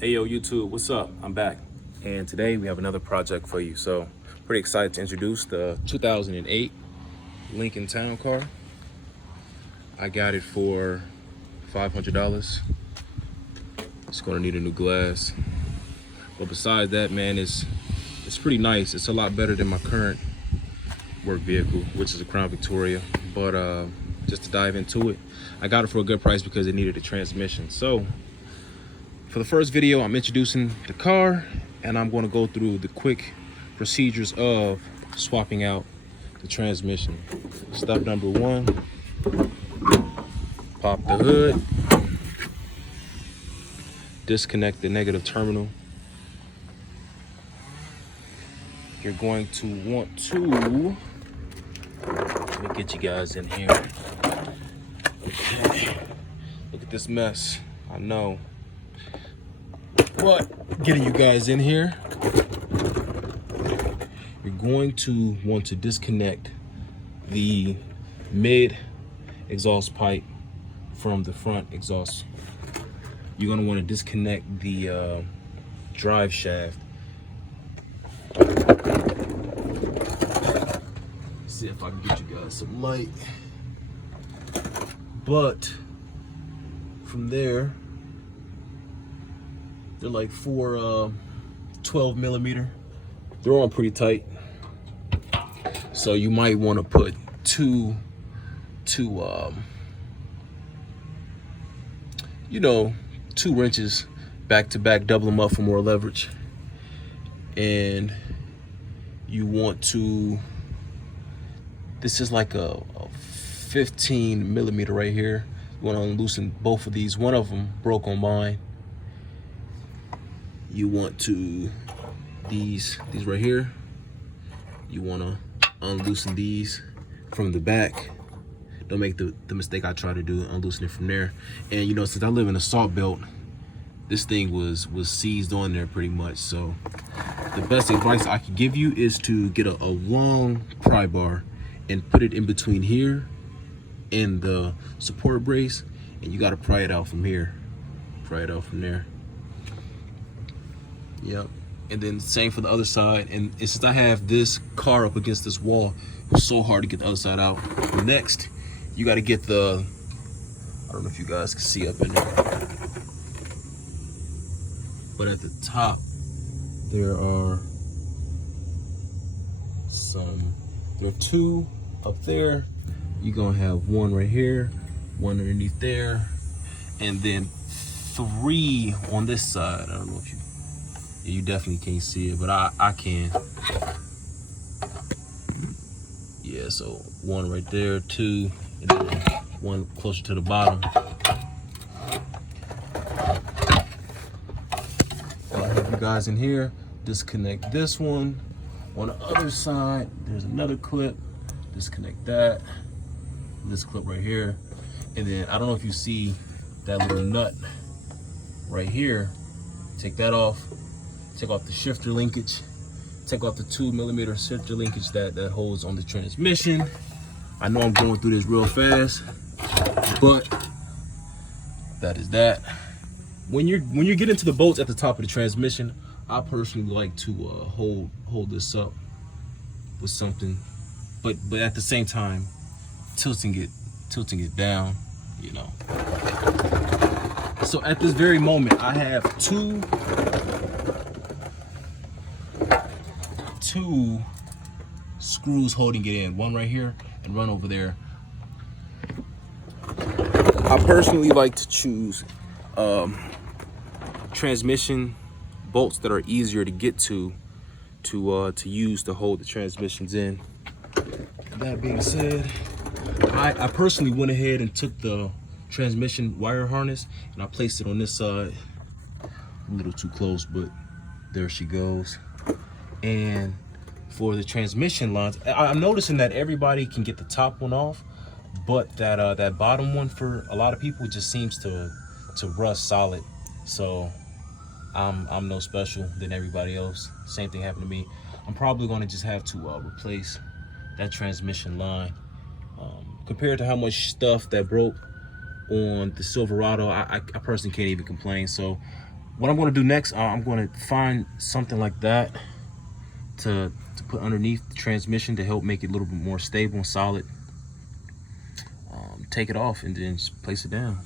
Hey yo YouTube, what's up? I'm back. And today we have another project for you. So pretty excited to introduce the 2008 Lincoln TownCar. I got it for $500. It's gonna need a new glass. But besides that, man, it's pretty nice. It's a lot better than my current work vehicle, which is a Crown Victoria. But just to dive into it, I got it for a good price because it needed a transmission. So for the first video, I'm introducing the car, and I'm going to go through the quick procedures of swapping out the transmission. Step number one, pop the hood, disconnect the negative terminal. You're going to want to, let me get you guys in here. Okay, look at this mess, I know. But getting you guys in here, you're going to want to disconnect the mid exhaust pipe from the front exhaust. You're going to want to disconnect the drive shaft. See if I can get you guys some light. But from there, they're like four 12 millimeter. They're on pretty tight. So you might want to put two wrenches back to back, double them up for more leverage. And you want to, this is like a 15 millimeter right here. You want to loosen both of these. One of them broke on mine. You want to, these right here, you want to unloosen these from the back. Don't make the mistake I tried to do, unloosen it from there. And you know, since I live in a salt belt, this thing was seized on there pretty much. So the best advice I could give you is to get a long pry bar and put it in between here and the support brace, and you got to pry it out from here, pry it out from there. Yep. And then same for the other side. And since I have this car up against this wall, it's so hard to get the other side out. Next, you got to get the, I don't know if you guys can see up in there, but at the top there are two up there. You're gonna have one right here, one underneath there, and then three on this side. I don't know if you definitely can't see it, but I can. Yeah, so one right there, two, and then one closer to the bottom. I'll have you guys in here, disconnect this one. On the other side, there's another clip, disconnect that, this clip right here. And then, I don't know if you see that little nut right here, take that off. Take off the shifter linkage, take off the 2 millimeter shifter linkage that holds on the transmission. I know I'm going through this real fast, but that is that. When you get into the bolts at the top of the transmission, I personally like to hold this up with something, but at the same time tilting it down, you know. So at this very moment, I have two screws holding it in, one right here and one over there. I personally like to choose transmission bolts that are easier to get to use to hold the transmissions in. That being said, I personally went ahead and took the transmission wire harness and I placed it on this side. A little too close, but there she goes. And for the transmission lines, I'm noticing that everybody can get the top one off, but that bottom one, for a lot of people, just seems to rust solid. So I'm no special than everybody else. Same thing happened to me. I'm probably going to just have to replace that transmission line. Compared to how much stuff that broke on the Silverado, I personally can't even complain. So what I'm going to do next, I'm going to find something like that to put underneath the transmission to help make it a little bit more stable and solid. Take it off and then just place it down.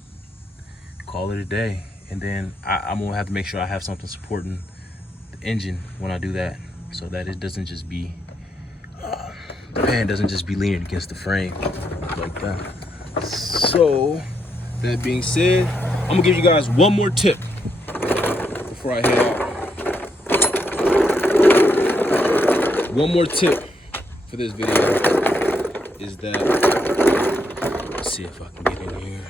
Call it a day. And then I'm going to have to make sure I have something supporting the engine when I do that, so that it doesn't just be, the pan doesn't just be leaning against the frame like that. So, that being said, I'm going to give you guys one more tip before I head out. One more tip for this video is that, let's see if I can get in here.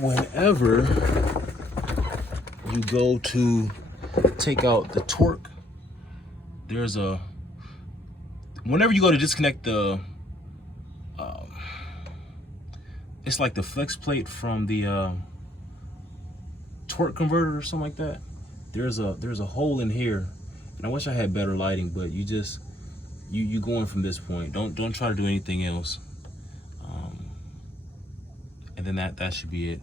Whenever you go to take out the torque, whenever you go to disconnect the, it's like the flex plate from the torque converter or something like that. There's a hole in here, and I wish I had better lighting, but you going from this point. Don't try to do anything else. And then that should be it.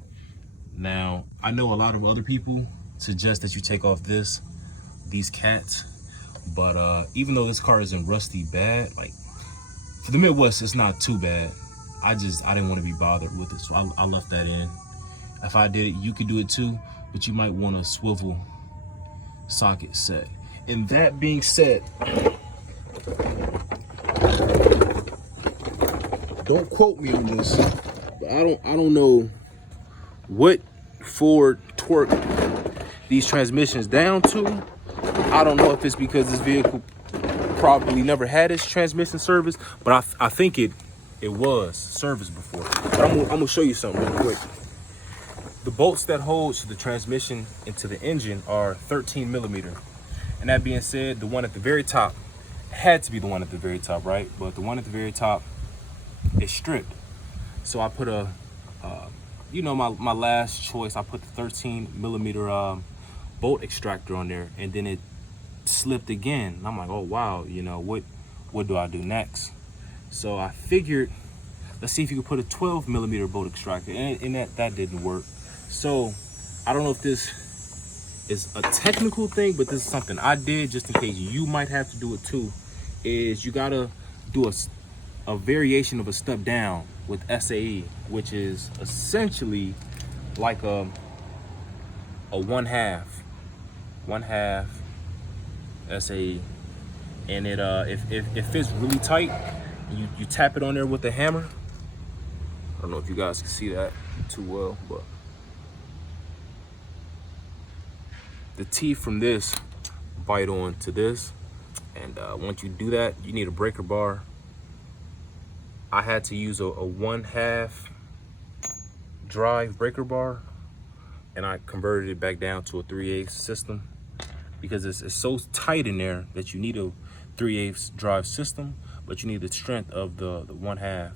Now, I know a lot of other people suggest that you take off these cats, but even though this car isn't rusty bad, like for the Midwest, it's not too bad. I didn't want to be bothered with it, so I left that in. If I did it, you could do it too, but you might want a swivel socket set. And that being said, don't quote me on this, but I don't know what Ford torque these transmissions down to. I don't know if it's because this vehicle probably never had its transmission service, but I think it was serviced before. But I'm gonna show you something real quick. The bolts that hold the transmission into the engine are 13 millimeter. And that being said, the one at the very top had to be the one at the very top, right? But the one at the very top is stripped. So I put you know, my last choice, I put the 13 millimeter bolt extractor on there, and then it slipped again. And I'm like, oh wow, you know, what do I do next? So I figured, let's see if you could put a 12 millimeter bolt extractor, and that didn't work. So I don't know if this is a technical thing, but this is something I did just in case you might have to do it too. Is you gotta do a variation of a step down with SAE, which is essentially like a one half SAE, and it if fits really tight, you tap it on there with a hammer. I don't know if you guys can see that too well, but the teeth from this bite on to this, and once you do that, you need a breaker bar. I had to use a 1/2 drive breaker bar, and I converted it back down to a 3/8 system because it's so tight in there that you need a 3/8 drive system, but you need the strength of the 1/2.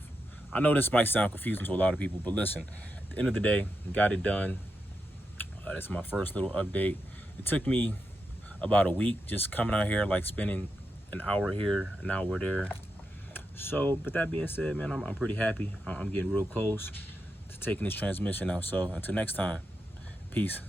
I know this might sound confusing to a lot of people, but listen, at the end of the day, got it done. That's my first little update. It took me about a week just coming out here, like spending an hour here, an hour there. So, but that being said, man, I'm pretty happy. I'm getting real close to taking this transmission out. So until next time, peace.